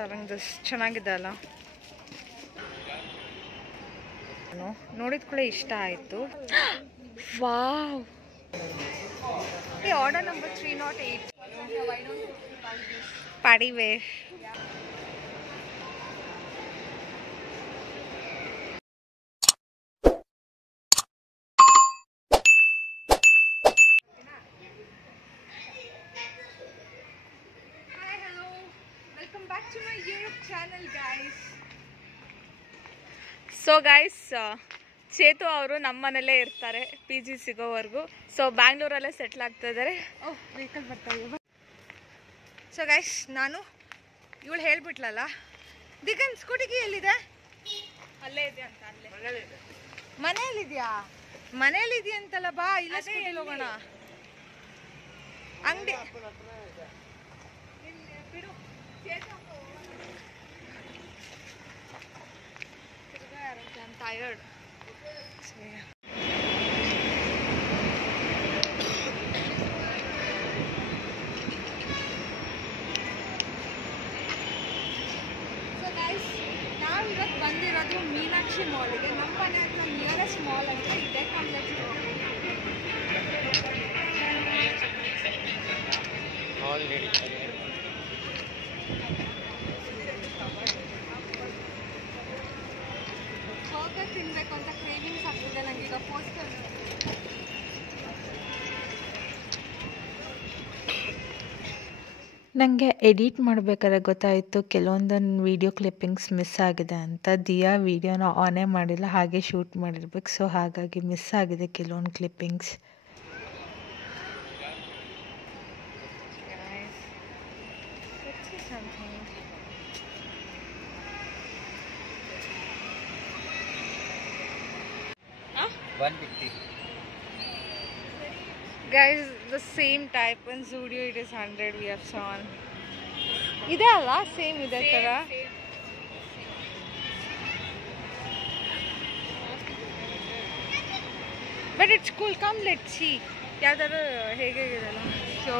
Loving this ಚೆನ್ನಾಗಿದೆ ಅಲ್ಲ, ನೋಡಿದ ಕೂಡ ಇಷ್ಟ ಆಯಿತು. Wow, order number 308 party wear. So guys, Chethu ಅವರು ನಮ್ಮ ಮನೇಲೇ ಇರ್ತಾರೆ ಪಿ ಜಿ ಸಿಗೋವರೆಗೂ. ಸೊ ಬ್ಯಾಂಗ್ಳೂರಲ್ಲೇ ಸೆಟ್ಲ್ ಆಗ್ತಾ ಇದ್ದಾರೆ. ವೆಹಿಕಲ್ ಬರ್ತಾ ಇದೆ. ಸೊ ಗೈಸ್, ನಾನು ಇವಳು ಹೇಳ್ಬಿಟ್ಲಲ್ಲ, ದಿಗನ್ ಸ್ಕೂಟಿಗೆ ಎಲ್ಲಿದೆ? ಅಲ್ಲೇ ಇದೆ ಅಂತ. ಅಲ್ಲೇ ಮನೇಲಿದ್ಯಾ? ಮನೇಲಿದ್ಯಂತಲ್ಲ, ಬಾ ಇಲ್ಲ ಸ್ಕೂಟಿಲಿ ಹೋಗೋಣ. ಅಂಗಡಿ ಬಿಡು. I'm tired. So yeah. So guys, ನಾವು ಇವತ್ತು ಬಂದಿರೋದು ಮೀನಾಕ್ಷಿ ಮಾಲ್ಗೆ. ನಮ್ಮ ಮನೆ ಹತ್ರ ನಿಯರೆಸ್ಟ್ ಮಾಲ್ ಅಂತ ಇದೆ, ಕಾಂಪ್ಲೆಕ್ಸ್. ಬರ್ಗರ್ ತಿನ್ಬೇಕು ಅಂತ ಕ್ರೇವಿಂಗ್ಸ್ ಆಗ್ತಿದೆ ನನಗೀಗ. ಪೋಸ್ಟರ್ ನನಗೆ ಎಡಿಟ್ ಮಾಡಬೇಕಾದ್ರೆ ಗೊತ್ತಾಯಿತು ಕೆಲವೊಂದೊಂದು ವೀಡಿಯೋ ಕ್ಲಿಪ್ಪಿಂಗ್ಸ್ ಮಿಸ್ ಆಗಿದೆ ಅಂತ. ದಿಯಾ ವೀಡಿಯೋನ ಆನೇ ಮಾಡಿಲ್ಲ, ಹಾಗೆ ಶೂಟ್ ಮಾಡಿರ್ಬೇಕು. ಸೊ ಹಾಗಾಗಿ ಮಿಸ್ ಆಗಿದೆ ಕೆಲವೊಂದು clippings. Guys, the same type in Zudio it is 100 we have sawn. ಇದೆ ಅಲ್ಲ, ಸೇಮ್ ಇದೆ ತರ. But it's cool. Come, let's see. ಯಾವ್ದಾದ್ರು ಹೇಗಿರಲ್ಲ. So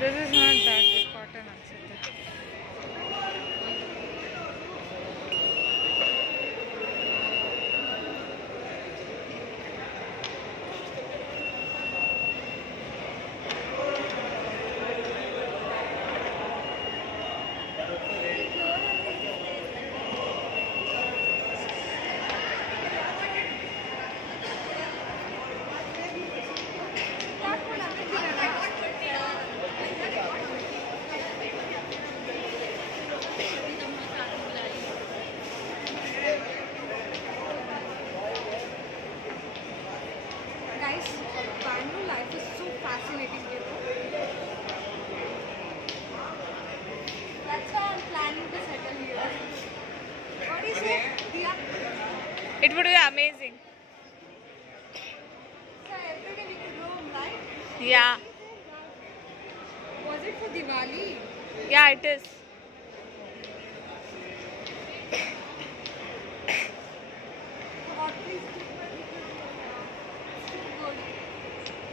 this is not that good cotton ಅನ್ಸುತ್ತೆ. Bangalore life is so fascinating, you know. That's why I'm planning to settle here. What do you say, Diya? It would be amazing. So every day we could roam, right? Yeah. Was it for Diwali? Yeah, it is.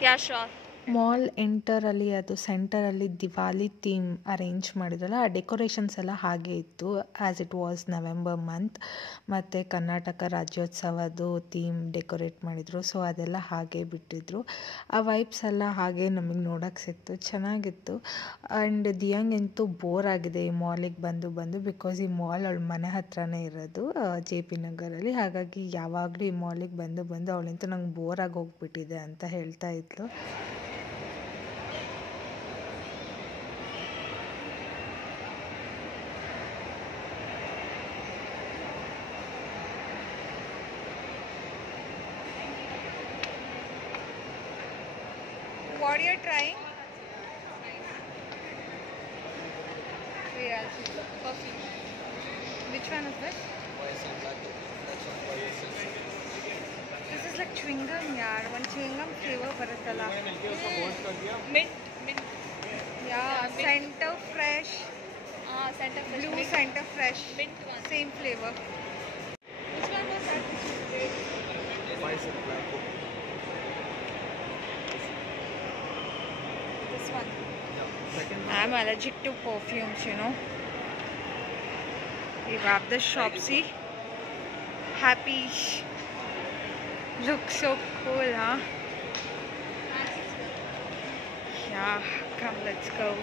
Yeah, sure. Mall ಎಂಟರಲ್ಲಿ ಅದು ಸೆಂಟರಲ್ಲಿ Diwali theme arrange ಮಾಡಿದ್ರಲ್ಲ, ಆ decorations ಎಲ್ಲ ಹಾಗೆ ಇತ್ತು as it was November month. ಮತ್ತು Karnataka ರಾಜ್ಯೋತ್ಸವದ್ದು theme decorate ಮಾಡಿದರು. So ಅದೆಲ್ಲ ಹಾಗೆ ಬಿಟ್ಟಿದ್ರು. ಆ ವೈಬ್ಸ್ ಎಲ್ಲ ಹಾಗೆ ನಮಗೆ ನೋಡೋಕ್ಕೆ ಸಿಕ್ತು, ಚೆನ್ನಾಗಿತ್ತು. ಆ್ಯಂಡ್ ದಿಯಾಂಗಂತೂ ಬೋರ್ ಆಗಿದೆ ಈ ಮಾಲಿಗೆ ಬಂದು ಬಂದು, ಬಿಕಾಸ್ ಈ ಮಾಲ್ ಅವಳ ಮನೆ ಹತ್ರನೇ ಇರೋದು ಜೆ ಪಿ ನಗರಲ್ಲಿ. ಹಾಗಾಗಿ ಯಾವಾಗಲೂ ಈ ಮಾಲಿಗೆ ಬಂದು ಬಂದು ಅವಳಂತೂ ನಂಗೆ ಬೋರಾಗಿ ಹೋಗ್ಬಿಟ್ಟಿದೆ ಅಂತ ಹೇಳ್ತಾ ಇದ್ಲು. What are you trying? Real coffee. Which one is this? This is like chewing gum, yaar. One chewing gum flavor baratala. Mint. Yeah, center fresh. Center fresh. Blue mint. Center fresh. Mint one. Same flavor. Which one was that? This one. I'm I'm allergic to perfumes, you know. We wrap the shop, see? Happy. Looks so cool, huh? Yeah, come, let's go.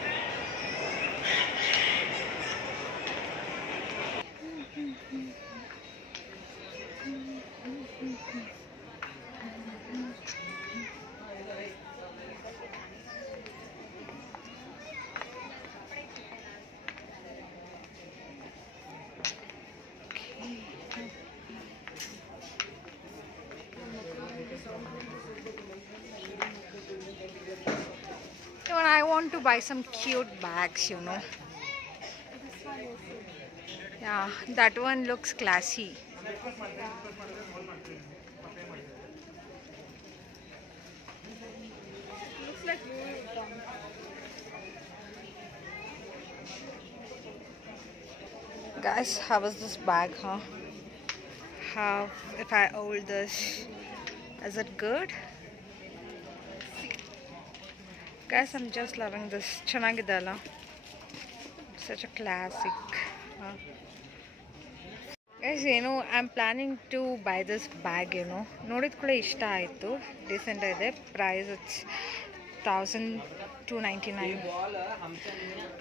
Even I want to buy some cute bags, you know. Yeah, that one looks classy. Looks like Louis Vuitton. Guys, how was this bag, huh? How, if I hold this, is it good? Guys, I'm just loving this. Chanagidala. Such a classic. Huh? Guys, you know, I'm planning to buy this bag, you know. ನೋಡಿದ ಕೂಡ ಇಷ್ಟ ಆಯಿತು. Decent ಇದೆ. Price it's 1299.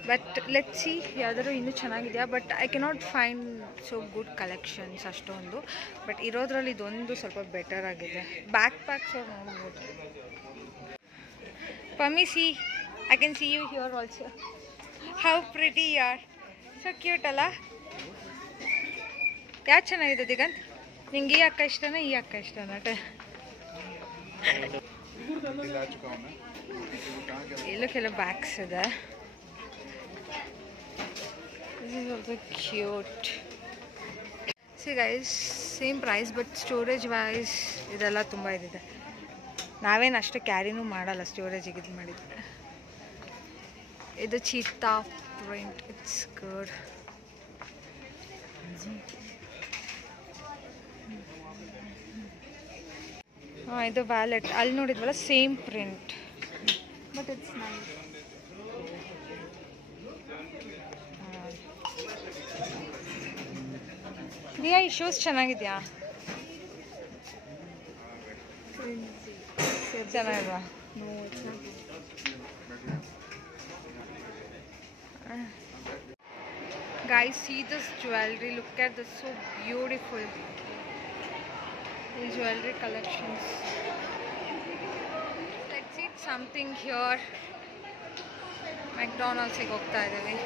But let's see ಯಾವ್ದಾದ್ರು ಇನ್ನೂ ಚೆನ್ನಾಗಿದೆಯಾ. But I cannot find so good collections ಅಷ್ಟೊಂದು. But ಇರೋದ್ರಲ್ಲಿ ಇದೊಂದು ಸ್ವಲ್ಪ ಬೆಟರ್ ಆಗಿದೆ. ಬ್ಯಾಕ್ ಪ್ಯಾಕ್ಸ್ ನೋಡ್ಬೋದು. Pammi, see, I can see you here also. How pretty you are. So cute, ಅಲ್ಲ? ಯಾವ್ದು ಚೆನ್ನಾಗಿದೆ ದಿಗಂತ್? ನಿಂಗೆ ಈ ಅಕ್ಕ ಇಷ್ಟನಾ ಈ ಅಕ್ಕ ಇಷ್ಟನಾ? ಎಲ್ಲೋ ಕೆಲವು ಬ್ಯಾಗ್ಸ್ ಇದೆ. This is also cute. See guys, same price but storage wise ಇದೆಲ್ಲ ತುಂಬ ಇದಿದೆ. ನಾವೇನು ಅಷ್ಟು ಕ್ಯಾರಿನೂ ಮಾಡಲ್ಲ ಸ್ಟೋರೇಜಿಗೆ ಇದು ಮಾಡಿದ್ರೆ. ಇದು ಚೀತಾ ಪ್ರಿಂಟ್, ಇಟ್ಸ್ ಗುಡ್. ಹಾಂ, ಇದು ವ್ಯಾಲೆಟ್ ಅಲ್ಲಿ ನೋಡಿದ್ವಲ್ಲ same print but it's nice. Diya, ಈ ಶೂಸ್ ಚೆನ್ನಾಗಿದೆಯಾ? ಚೆನ್ನಾಗಿಲ್ವಾ? Guys, see this jewelry. Look at this, so beautiful. These jewelry collections. Let's eat something here. McDonald's ಗೆ ಹೋಗ್ತಾ ಇದ್ದೀವಿ.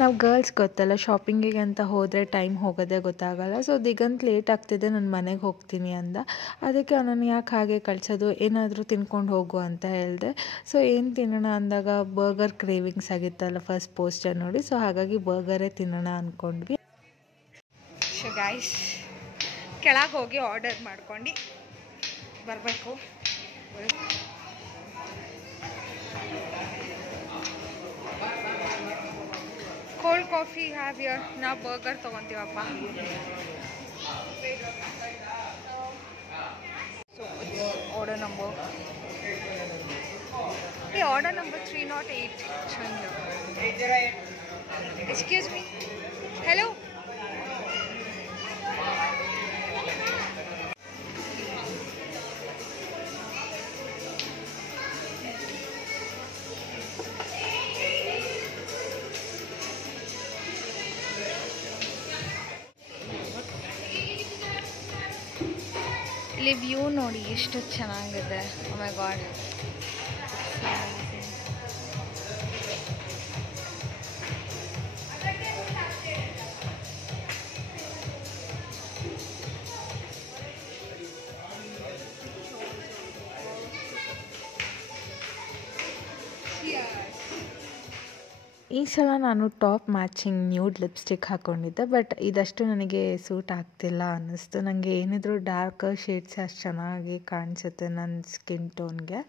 ನಾವು ಗರ್ಲ್ಸ್ ಗೊತ್ತಲ್ಲ, ಶಾಪಿಂಗಿಗೆ ಅಂತ ಹೋದರೆ ಟೈಮ್ ಹೋಗೋದೇ ಗೊತ್ತಾಗಲ್ಲ. ಸೊ ದಿಗಂತ್ ಲೇಟ್ ಆಗ್ತಿದೆ, ನಾನು ಮನೆಗೆ ಹೋಗ್ತೀನಿ ಅಂದ. ಅದಕ್ಕೆ ಅವನನ್ನು ಯಾಕೆ ಹಾಗೆ ಕಳಿಸೋದು, ಏನಾದರೂ ತಿನ್ಕೊಂಡು ಹೋಗು ಅಂತ ಹೇಳಿದೆ. ಸೊ ಏನು ತಿನ್ನೋಣ ಅಂದಾಗ ಬರ್ಗರ್ ಕ್ರೇವಿಂಗ್ಸ್ ಆಗಿತ್ತಲ್ಲ ಫಸ್ಟ್ ಪೋಸ್ಟರ್ ನೋಡಿ. ಸೊ ಹಾಗಾಗಿ ಬರ್ಗರೇ ತಿನ್ನೋಣ ಅಂದ್ಕೊಂಡ್ವಿ. ಸೊ ಗೈಸ್, ಕೆಳಗೆ ಹೋಗಿ ಆರ್ಡರ್ ಮಾಡ್ಕೊಂಡು ಬರಬೇಕು. ಕೋಲ್ಡ್ ಕಾಫಿ ಹ್ಯಾವ್ ಯರ್. ನಾವು ಬರ್ಗರ್ ತೊಗೊತೀವಪ್ಪ. So order number order number 308 ಚಂದ. Excuse me, hello. ಇಲ್ಲಿ ವ್ಯೂ ನೋಡಿ ಎಷ್ಟು ಚೆನ್ನಾಗಿದೆ. ಓ ಮೈ ಗಾಡ್, ಈ ಸಲ ನಾನು ಟಾಪ್ ಮ್ಯಾಚಿಂಗ್ ನ್ಯೂಡ್ ಲಿಪ್ಸ್ಟಿಕ್ ಹಾಕ್ಕೊಂಡಿದ್ದೆ. ಬಟ್ ಇದಷ್ಟು ನನಗೆ ಸೂಟ್ ಆಗ್ತಿಲ್ಲ ಅನ್ನಿಸ್ತು. ನನಗೆ ಏನಿದ್ರು ಡಾರ್ಕ್ ಶೇಡ್ಸ್ ಅಷ್ಟು ಚೆನ್ನಾಗಿ ಕಾಣಿಸುತ್ತೆ ನನ್ನ ಸ್ಕಿನ್ ಟೋನ್ಗೆ.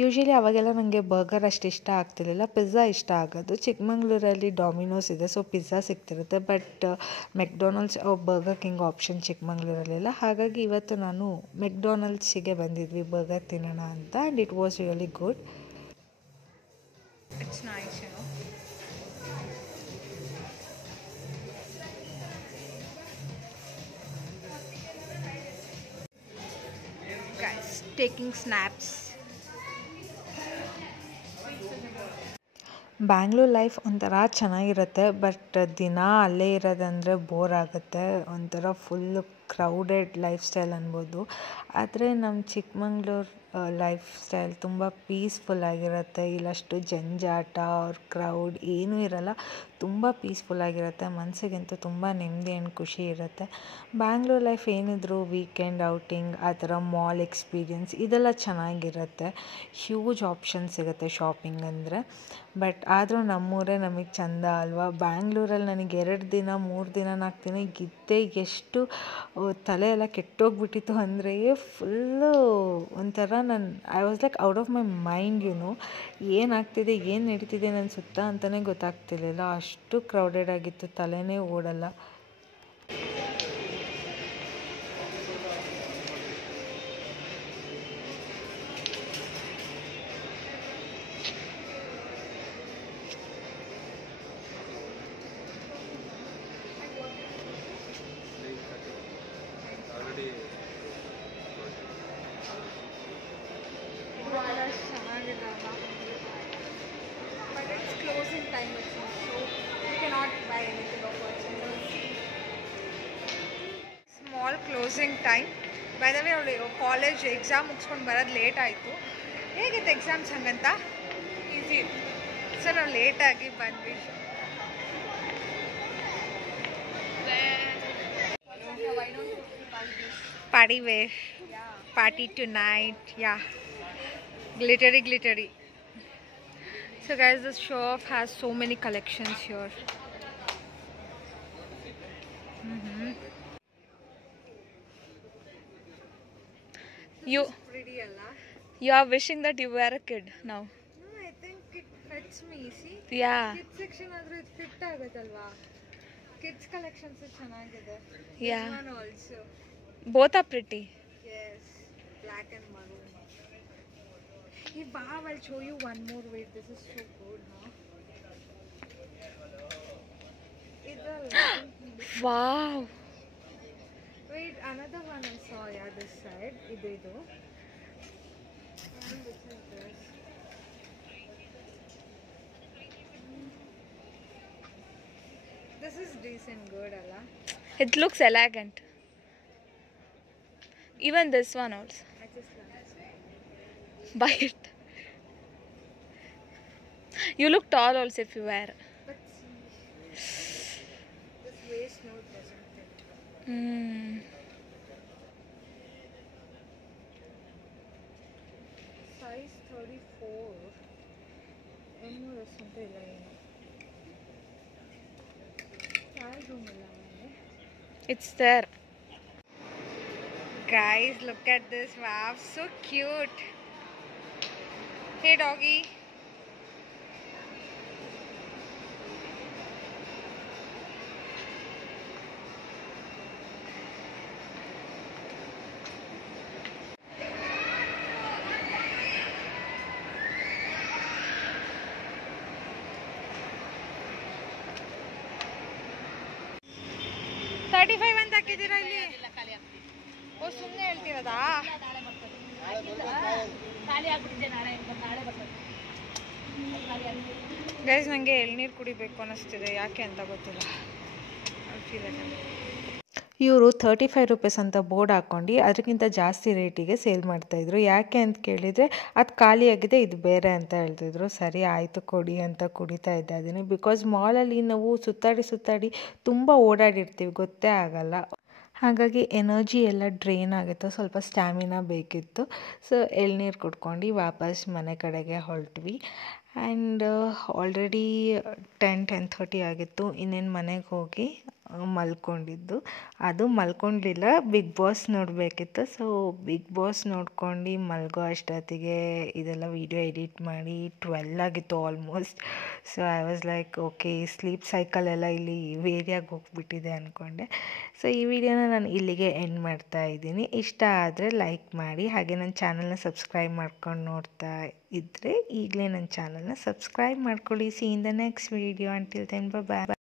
ಯೂಶ್ವಲಿ ಅವಾಗೆಲ್ಲ ನನಗೆ ಬರ್ಗರ್ ಅಷ್ಟು ಇಷ್ಟ ಆಗ್ತಿರ್ಲಿಲ್ಲ, ಪಿಜ್ಜಾ ಇಷ್ಟ ಆಗೋದು. ಚಿಕ್ಕಮಂಗ್ಳೂರಲ್ಲಿ ಡಾಮಿನೋಸ್ ಇದೆ, ಸೊ ಪಿಜ್ಜಾ ಸಿಗ್ತಿರುತ್ತೆ. But McDonald's Burger King option ಚಿಕ್ಕಮಂಗ್ಳೂರಲ್ಲಿಲ್ಲ. ಹಾಗಾಗಿ ಇವತ್ತು ನಾನು ಮೆಕ್ಡೊನಾಲ್ಡ್ಸಿಗೆ ಬಂದಿದ್ವಿ ಬರ್ಗರ್ ತಿನ್ನೋಣ ಅಂತ. And it was really good. It's nice, you know. Guys, taking snaps. Bangalore life ಒಂಥರ ಚೆನ್ನಾಗಿರುತ್ತೆ, ಬಟ್ ದಿನ ಅಲ್ಲೇ ಇರೋದಂದರೆ ಬೋರ್ ಆಗುತ್ತೆ. ಒಂಥರ ಫುಲ್ಲು ಕ್ರೌಡೆಡ್ ಲೈಫ್ ಸ್ಟೈಲ್ ಅನ್ಬೋದು. ಆದರೆ ನಮ್ಮ ಚಿಕ್ಕಮಂಗ್ಳೂರು ಲೈಫ್ ಸ್ಟೈಲ್ ತುಂಬ ಪೀಸ್ಫುಲ್ಲಾಗಿರುತ್ತೆ. ಇಲ್ಲಷ್ಟು ಜಂಜಾಟ ಅವ್ರ ಕ್ರೌಡ್ ಏನೂ ಇರಲ್ಲ, ತುಂಬ ಪೀಸ್ಫುಲ್ಲಾಗಿರುತ್ತೆ. ಮನಸ್ಸಿಗಂತೂ ತುಂಬ ನೆಮ್ಮದಿ ಆ್ಯಂಡ್ ಖುಷಿ ಇರುತ್ತೆ. ಬ್ಯಾಂಗ್ಳೂರ್ ಲೈಫ್ ಏನಿದ್ರು ವೀಕೆಂಡ್ ಔಟಿಂಗ್, ಆ ಥರ ಮಾಲ್ ಎಕ್ಸ್ಪೀರಿಯನ್ಸ್ ಇದೆಲ್ಲ ಚೆನ್ನಾಗಿರುತ್ತೆ. ಹ್ಯೂಜ್ ಆಪ್ಷನ್ ಸಿಗುತ್ತೆ ಶಾಪಿಂಗ್ ಅಂದರೆ. ಬಟ್ ಆದರೂ ನಮ್ಮೂರೇ ನಮಗೆ ಚೆಂದ ಅಲ್ವಾ. ಬ್ಯಾಂಗ್ಳೂರಲ್ಲಿ ನನಗೆ 2 ದಿನ 3 ದಿನ 4 ದಿನ ಇದ್ದೇ ಎಷ್ಟು ತಲೆ ಎಲ್ಲ ಕೆಟ್ಟೋಗ್ಬಿಟ್ಟಿತ್ತು ಅಂದರೆ ಫುಲ್ಲು ಒಂಥರ I was like out of my mind. ಏನಾಗ್ತಿದೆ ಏನು ನಡೀತಿದೆ ನನ್ನ ಸುತ್ತ ಅಂತಲೇ ಗೊತ್ತಾಗ್ತಿರ್ಲಿಲ್ಲ. ಅಷ್ಟು ಕ್ರೌಡೆಡ್ ಆಗಿತ್ತು, ತಲೆನೇ ಓಡಲ್ಲ. But it's closing time, so you cannot buy anything of purchase. Small closing time. By the way, ಅವಳು ಕಾಲೇಜ್ ಎಕ್ಸಾಮ್ ಮುಗಿಸ್ಕೊಂಡು ಬರೋದು ಲೇಟ್ ಆಯಿತು. ಹೇಗಿತ್ತು ಎಕ್ಸಾಮ್ಸ್ ಹಂಗಂತ? ಈಸಿ ಇತ್ತು. ಸೊ ನಾವು ಲೇಟಾಗಿ ಬಂದ್ವಿ. Party wear. Party tonight. Yeah. Glittery. So guys, this shop has so many collections here. You are wishing that you were a kid now. No, I think it fits me. See? Yeah. Kids section ಆದ್ರೆ ಇದು fit ಆಗುತ್ತಲ್ವಾ? Kids collections ಚೆನ್ನಾಗಿದೆ. Yeah. This one also. Both are pretty. Yes. Black and maroon. Hey, Bob, I'll show you one more. Wait, this is so good, huh? Wow. Wait, another one I saw. Yeah, this side. Idu. And which is this? This is decent, good, Allah. It looks elegant. Even this one also. I just like it. Buy it. You look tall also if you wear. But see, this waist note doesn't fit. Size 34. Eno resante illa eno. Trial room illa mane. It's there. Guys, look at this. Wow, so cute. Hey doggy. $35 ಅಂತ ಹಾಕಿದ್ದೀರಾ ಇಲ್ಲಿ? ಓ, ಸುಮ್ಮನೆ ಹೇಳ್ತಿರೋದಾ? Guys, ನನಗೆ ಎಳ್ನೀರು ಕುಡಿಬೇಕು ಅನ್ನಿಸ್ತಿದೆ, ಯಾಕೆ ಅಂತ ಗೊತ್ತಿಲ್ಲ. ಇವರು 35 ರೂಪೀಸ್ ಅಂತ ಬೋರ್ಡ್ ಹಾಕ್ಕೊಂಡು ಅದಕ್ಕಿಂತ ಜಾಸ್ತಿ ರೇಟಿಗೆ ಸೇಲ್ ಮಾಡ್ತಾಯಿದ್ರು. ಯಾಕೆ ಅಂತ ಕೇಳಿದರೆ ಅದು ಖಾಲಿಯಾಗಿದೆ, ಇದು ಬೇರೆ ಅಂತ ಹೇಳ್ತಿದ್ರು. ಸರಿ ಆಯಿತು ಕೊಡಿ ಅಂತ ಕುಡಿತಾ ಇದ್ದೆ ಅದನ್ನೇ. ಬಿಕಾಸ್ ಮಾಲಲ್ಲಿ ನಾವು ಸುತ್ತಾಡಿ ತುಂಬ ಓಡಾಡಿರ್ತೀವಿ, ಗೊತ್ತೇ ಆಗಲ್ಲ. ಹಾಗಾಗಿ ಎನರ್ಜಿ ಎಲ್ಲ ಡ್ರೈನ್ ಆಗಿತ್ತು, ಸ್ವಲ್ಪ ಸ್ಟ್ಯಾಮಿನಾ ಬೇಕಿತ್ತು. ಸೊ ಎಳ್ನೀರು ಕುಡ್ಕೊಂಡು ವಾಪಸ್ ಮನೆ ಕಡೆಗೆ ಹೊರಟ್ವಿ. ಆ್ಯಂಡ್ ಆಲ್ರೆಡಿ 10:30 ಆಗಿತ್ತು. ಇನ್ನೇನು ಮನೆಗೆ ಹೋಗಿ ಮಲ್ಕೊಂಡಿದ್ದು. ಅದು ಮಲ್ಕೊಂಡಿಲ್ಲ, ಬಿಗ್ ಬಾಸ್ ನೋಡಬೇಕಿತ್ತು. ಸೊ ಬಿಗ್ ಬಾಸ್ ನೋಡ್ಕೊಂಡು ಮಲ್ಗೋ ಅಷ್ಟೊತ್ತಿಗೆ ಇದೆಲ್ಲ ವೀಡಿಯೋ ಎಡಿಟ್ ಮಾಡಿ 12 ಆಗಿತ್ತು almost. So I was like okay, sleep cycle ಎಲ್ಲ ಇಲ್ಲಿ ವೇರಿಯಾಗಿ ಹೋಗ್ಬಿಟ್ಟಿದೆ ಅಂದ್ಕೊಂಡೆ. ಸೊ ಈ ವಿಡಿಯೋನ ನಾನು ಇಲ್ಲಿಗೆ ಎಂಡ್ ಮಾಡ್ತಾ ಇದ್ದೀನಿ. ಇಷ್ಟ ಆದರೆ ಲೈಕ್ ಮಾಡಿ, ಹಾಗೆ ನನ್ನ ಚಾನಲ್ನ ಸಬ್ಸ್ಕ್ರೈಬ್ ಮಾಡ್ಕೊಂಡು ನೋಡ್ತಾ ಇದ್ದರೆ ಈಗಲೇ ನನ್ನ ಚಾನಲ್ನ ಸಬ್ಸ್ಕ್ರೈಬ್ ಮಾಡ್ಕೊಳ್ಳಿ. See in the next video. Until then by.